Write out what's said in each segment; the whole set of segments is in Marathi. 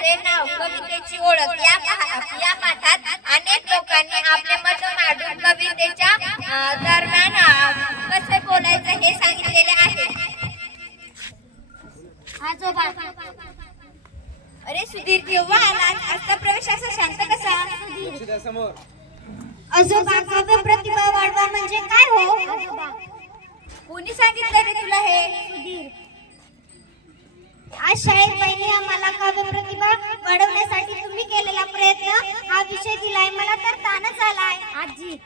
आजचे नाव कवितेची ओळख या पाठात अनेक लोकांनी आपले मत मांडून कवितेच्या दरम्यान कसे बोलायचे हे सांगितलेले आहे। आजोबा अरे सुधीर केव्हा आलात? आजचा प्रवेश असा शांत कसा? आजोबा काव्य प्रतिभा वाढवा म्हणजे काय हो? आजोबा कोणी सांगितलं रे तुला हे? सुधीर आज शाळेत बहिणी आम्हाला काव्य प्रतिभा वाढवण्यासाठी तुम्ही केलेला प्रयत्न हा विषय दिलाय, मला तर ताणच आलाय। आजी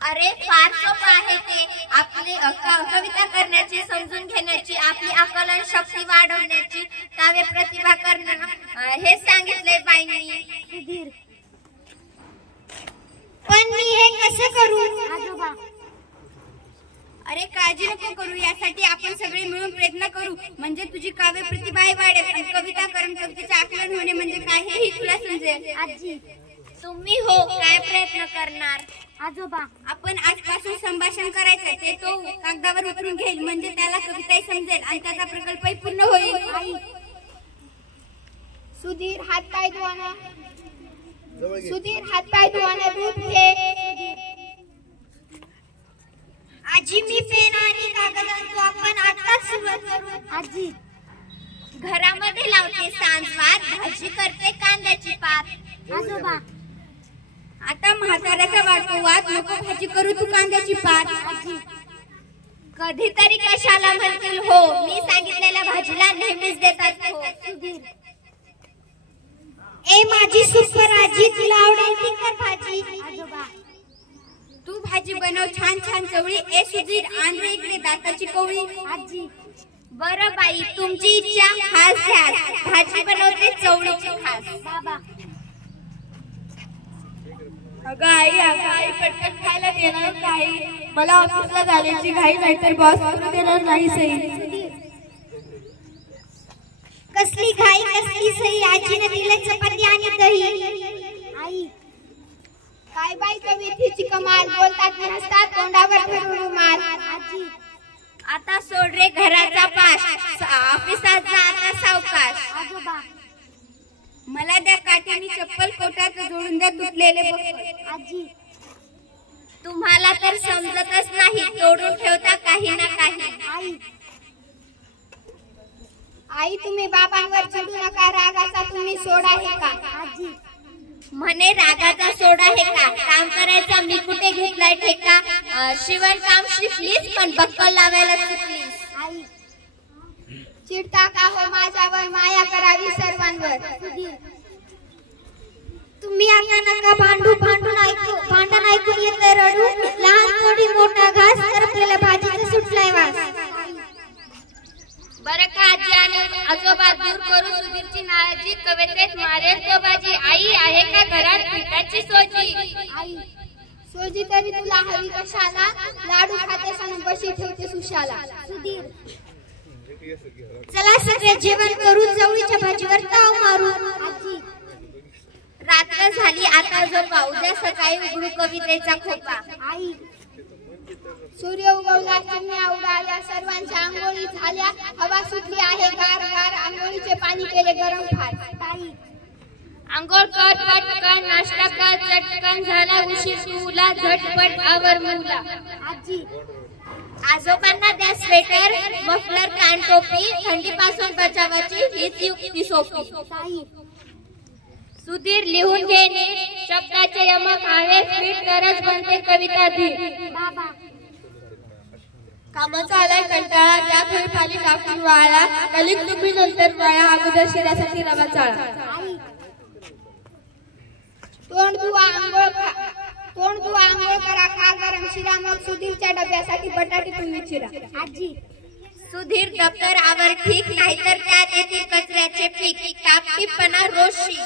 अरे फार सोपं आहे ते, आपली कविता करण्याची, समजून घेण्याची, आपली आकलन शक्ती वाढवण्याची काव्य प्रतिभा करणं हे सांगितलंय बाईंनी। सुधीर पण मी हे कसं करू? आजोबा अरे काळजी नको करू, यासाठी आपण सगळे मिळून प्रयत्न करू, म्हणजे तुझी काव्य प्रतिभाही वाढेल आणि कविता करून कवितेचे आकलन होणे म्हणजे काय हेही तुला समजेल। आजी तुम्ही हो काय प्रयत्न करणार? आजोबा आपण आजपासून संभाषण करायचं, ते तो कागदावर उतरून घेईल, म्हणजे त्याला कविताही समजेल आणि त्याचा प्रकल्पही पूर्ण होईल। आई सुधीर हात पाय धुवाना, सुधीर हात पाय धुवाना, दूध घे। आजी मी पेन आणि कागद आणतो, आपण आताच सुरुवात करू। आजी घरामध्ये लावते सांजवात, भाजी करते कांद्याची पात। आजोबा आता म्हाताऱ्याचा वाटतो वाद, नको भाजी करू तू कांद्याची पात। आजी कधीतरी कशाला म्हणतील हो, मी सांगितलेल्या भाजीला नेहमीच देतात हो। सुधीर ए माझी सुपर आजी, तुला आवडेल ती कर भाजी। आजोबा तू भाजी बनव छान छान चवळी, ए सुधीर आण रे इकडे दाताची कवळी। आजी बरं बाई तुमची इच्छा, खास ध्यास, भाजी बनवते चवळीची खास। बाबा अगं आई पटकन खायला देणार नाही, मला ऑफिसला जाण्याची घाई, नाहीतर बॉस करू देणार नाही सही। कसली घाई कसली सही, आजीने दिले चपाती आणि दही। आई काय बाई कवितेची कमाल, बोलतात नसतात तोंडावर ठेवून रुमाल। आजी आता सोड रे घराचा पाश, ऑफिसात जा आता सावकाश। आजोबा मला त्या काठ्याने चप्पल कोटात जोडून द्या तुटलेले बक्कल। आजी तुम्हाला तर समजतच नाही, तोडून ठेवता काही ना काही। आई आई तुम्ही बाबांवर चिडू नका, रागाचा तुम्ही सोडा हे का? आजी म्हणे रागाचा सोडा हे का, काम करायचा मी कुठे घेतलाय ठेका, शिवण काम शिकलीस पण बक्कल लावायला चुकलीस। आई चिडता का हो माझ्यावर, माया करावी सर्वांवर। सुधीर तुम्ही आता नका भांडू, भांडण ऐकून येते रडू, लहान थोडी मोठा घास, तर आपल्याला भाजीचा सुटलाय वास। बरं का आजी आणि आजोबा दूर करू सुधीरची नाराजी, कवितेत मारेल तो बाजी, आई आहे का घरात पिठाची सोजी? आई सोजी तरी तुला हवी कशाला, लाडू खाते सांग बशी ठेवते सुशाला। सुधीर चला सगळे जेवण करू, चवळीच्या भाजीवर ताव मारू। आजी रात्र झाली आता झोपा, उद्या सकाळी उघडू कवितेचा खोपा। आई सूर्य उगवला, चिमण्या उडाल्या, सर्वांच्या आंघोळी झाल्या, हवा सुटली आहे गार गार, आंघोळीचे पाणी केले गरम फार। ताई आंघोळ कर पटकन, नाश्ता कर चटकन, झाला उशीर तुला, झटपट आवर मुला। आजी आजोबांना द्या स्वेटर, मफलर, कान टोपी, थंडीपासून बचावाची हीच युक्ती सोपी। ताई सुधीर लिहून घेणे, शब्दाचे यमक आहे, फिट तरच बनते कविता धीर। बाबा कामाचा आलाय कंटाळा, त्या खेळ खाली कापून वाळा, कलिक तुम्ही नंतर वाळा, अगोदर शिरासाठी रवा चाळा। आई तोंड धुवा आंघोळ करा, खा गरम शिरा, मग सुधीरच्या डब्यासाठी बटाटे तुम्ही चिरा। आजी सुधीर दप्तर आवर ठीक, नाहीतर त्यात येतील कचऱ्याचे पीक, टापटीपणा रोजशी।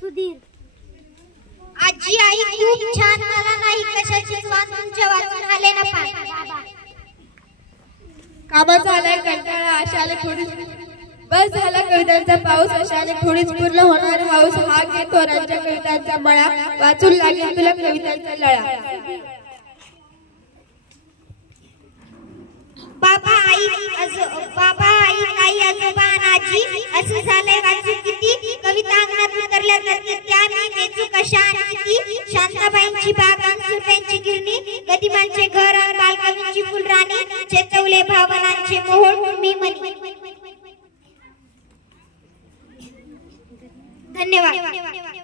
सुधीर आजी आई खूप छान, मला नाही कशाचीच वाचूनच्या वाचून आले ना पाय। बाबा कामाचा आलाय कंटाळा, आशाला थोडीच बस झाला कवितांचा पाऊस, आशाने थोडीच पूर्ण होणार हाऊस, हा घे थोरांच्या कवितांचा मळा, वाचून लागेल तुला कवितांचा लळा। बाबा आई ताई आजोबा आजी असं झालंय वाचून की आशाबाईंची बाग सुरव्यांची गिरणी गतिमानचे घर बालकवींची फुलराणी चेतवले भावनांचे मोहोळ मी म्हणी. धन्यवाद.